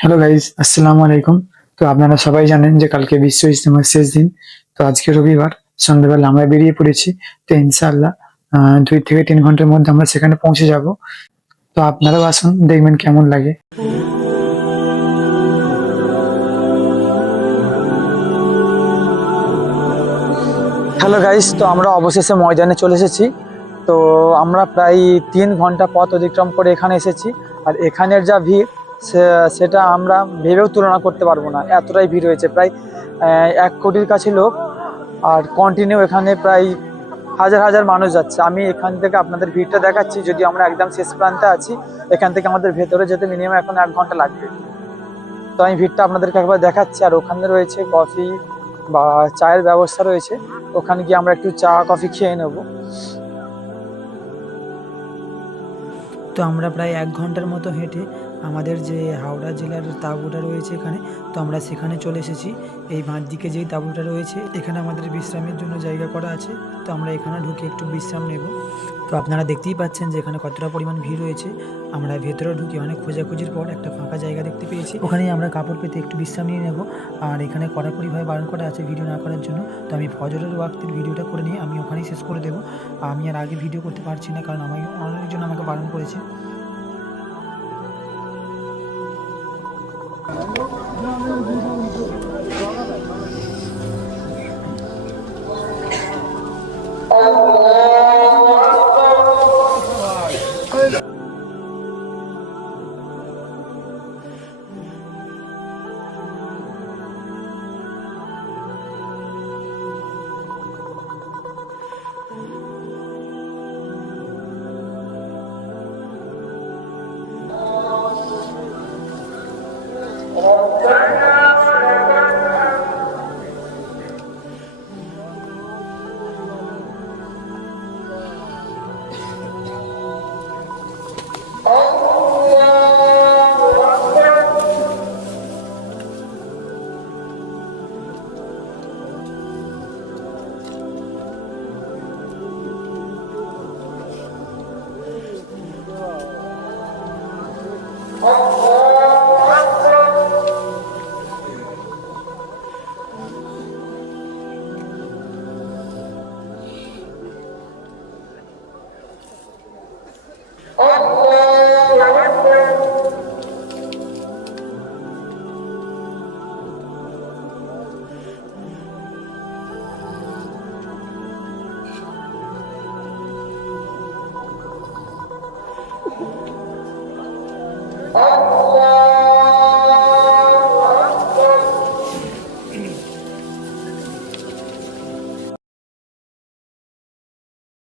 Hello guys, আসসালামু আলাইকুম। তো আপনারা সবাই জানেন যে কালকে বিশ্ব ইজতেমার শেষ দিন। তো আজকে রবিবার সন্ধ্যাবেলা আমরা বেরিয়ে পড়েছি। তো ইনশাআল্লাহ 2 থেকে 3 ঘন্টার মধ্যে আমরা সেখানে পৌঁছে যাব। তো আপনারাও আসুন, দেখবেন কেমন লাগে। হ্যালো গাইস, তো আমরা অবশেষে ময়দানে চলে এসেছি। তো আমরা প্রায় 3 ঘন্টা পথ অতিক্রম করে এখানে এসেছি। আর এখানের যা ভিড়, সেটা আমরা ভেবেও তুলনা করতে পারবো না, এতটাই ভিড় হয়েছে। প্রায় 1 কোটির কাছে লোক। আর কন্টিনিউ এখানে প্রায় হাজার হাজার মানুষ যাচ্ছে। আমি এখান থেকে আপনাদের ভিড়টা দেখাচ্ছি, যদি আমরা একদম শেষ প্রান্তে আছি। এখান থেকে আমাদের ভেতরে যেতে মিনিমাম এখন 1 ঘন্টা লাগবে। তো আমি ভিড়টা আপনাদেরকে একবার দেখাচ্ছি। আর ওখানে রয়েছে কফি বা চায়ের ব্যবস্থা রয়েছে, ওখানে গিয়ে আমরা একটু চা কফি খেয়ে নেব। তো আমরা প্রায় 1 ঘন্টার মতো হেঁটে আমাদের যে হাওড়া জেলার তাঁবুটা রয়েছে এখানে, তো আমরা সেখানে চলে এসেছি। এই বাঁ দিকে যেই তাঁবুটা রয়েছে, এখানে আমাদের বিশ্রামের জন্য জায়গা করা আছে। তো আমরা এখানে ঢুকে একটু বিশ্রাম নেব। তো আপনারা দেখতেই পাচ্ছেন যে এখানে কতটা পরিমাণ ভিড় রয়েছে। আমরা ভেতরে ঢুকে অনেক খোঁজাখুঁজির পর একটা ফাঁকা জায়গা দেখতে পেয়েছি, ওখানেই আমরা কাপড় পেতে একটু বিশ্রাম নিয়ে নেব। আর এখানে কড়াকড়িভাবে বারণ করা আছে ভিডিও না করার জন্য। তো আমি ফজরের ওয়াক্তের ভিডিওটা করে নিয়ে আমি ওখানেই শেষ করে দেবো। আমি আর আগে ভিডিও করতে পারছি না, কারণ অনেকজন আমাকে বারণ করেছে।